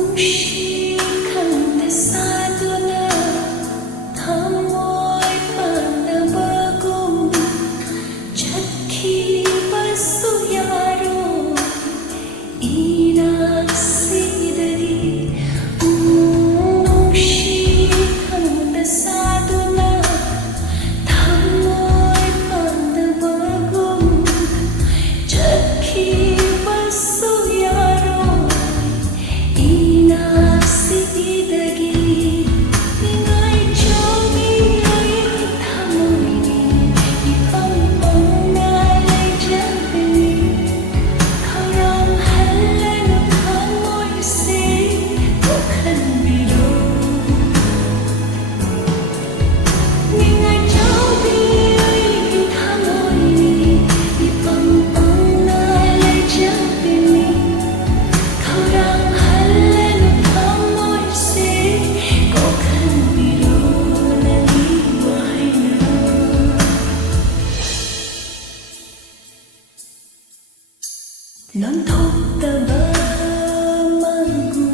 nungshikang nasado na amoy panabagong Chakki basu yaro inaksidari nungshikang nasado na amoy panabagong Chakki basu yaro inaksidagi ingay jomi ay tamoy ipangpang nalay jabini karang halan tamoy si bukan biro ingay jomi ay tamoy ipangpang nalay jabini karang halan tamoy si bukan biro naliwahay na Lontok taba magu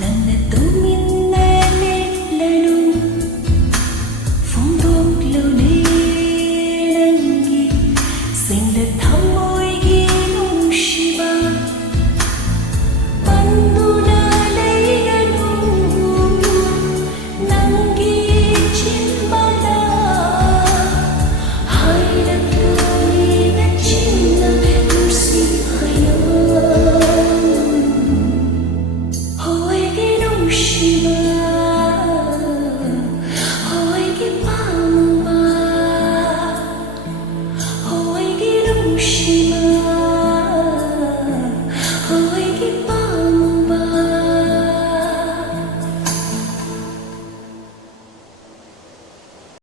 Nana tumin nane lanu Fondok lâu đi nangi Sinh đất thamoy ginung shiba Pandu na lay lanu Nangi chimbala Hai na tuli na china Kursi hayan Hoy ginung shiba